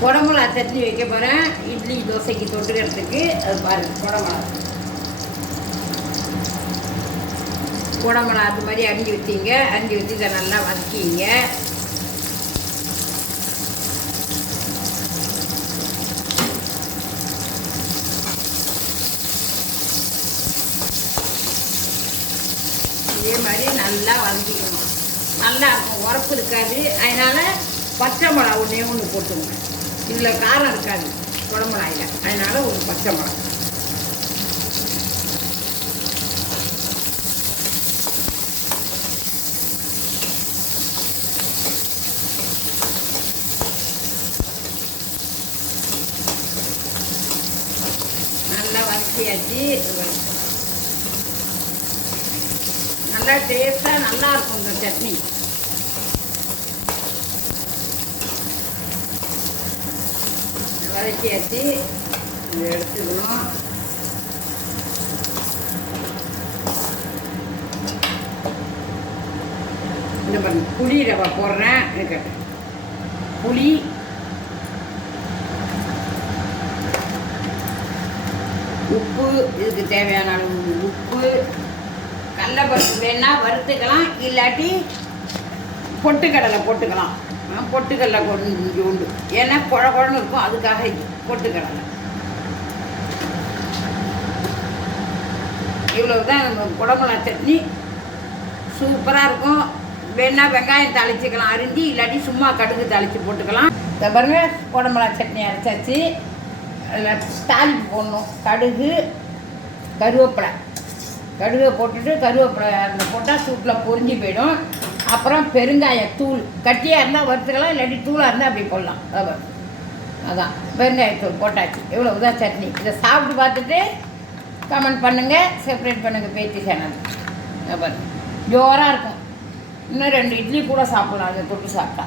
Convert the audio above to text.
குடமிளகா சட்னி வைக்க போகிறேன் இட்லி தோசைக்கு தொட்டுக்கிறதுக்கு. அது பாருங்கள் குடமிளகா. குடமிளகா அது மாதிரி அரிஞ்சு ஊற்றிங்க அரிஞ்சு ஊற்றி இதை நல்லா வதக்கிங்க. இதே மாதிரி நல்லா வதக்கிக்கணும். நல்லா இருக்கும். உரப்பு இருக்காது. அதனால் பச்சை மிளகா ஒன்றே ஒன்று போட்டுங்க இதில் காரம் இருக்காது குழம்புலாயில் அதனால் ஒரு பச்சை மிளகா. நல்லா வதக்கியாச்சு. நல்லா டேஸ்ட்டாக நல்லா இருக்கும் இந்த சட்னி. வதக்கியாச்சு இதை எடுத்துக்கணும். இந்த பாருங்க புளி ரவை போடுறேன். இருக்கட்டும் புளி. உப்பு இதுக்கு தேவையான அளவு உப்பு. கடலப்பருப்பு வேணால் வறுத்துக்கலாம் இல்லாட்டி பொட்டுக்கடலை போட்டுக்கலாம். பொட்டுக்கடலை கொண்டு இங்கே உண்டு. ஏன்னா குழ குழன்னு இருக்கும் அதுக்காக பொட்டுக்கடலை இவ்வளவு தான் நம்ம குடமிளகா சட்னி. சூப்பராக இருக்கும். வேணா வெங்காயம் தாளிச்சிக்கலாம். அரிஞ்சு இல்லாட்டி சும்மா கடுகு தாளித்து போட்டுக்கலாம். இந்த பாருங்க குடமிளகா சட்னி அரைச்சாச்சு. அதில் தாளிப்பு போடணும். கடுகு கருவேப்பிலை. கடுகை போட்டுட்டு கருவேப்பிலை அந்த போட்டால் சூட்டில் பொறிஞ்சு போயிடும். அப்புறம் பெருங்காய தூள். கட்டியாக இருந்தால் வறுத்துக்கலாம் இல்லாட்டி தூளாக இருந்தால் அப்படி போடலாம். அதான். அதான் பெருங்காயத்தூள் போட்டாச்சு. இவ்வளோ தான் சட்னி. இதை சாப்பிட்டு பார்த்துட்டு கமெண்ட் பண்ணுங்கள் செப்பரேட் பண்ணுங்கள் பேத்தி சேனல் பாருங்க ஜோராக இருக்கும். இன்னும் ரெண்டு இட்லி கூட சாப்பிடலாம். அதை தொட்டு சாப்பிட்டா.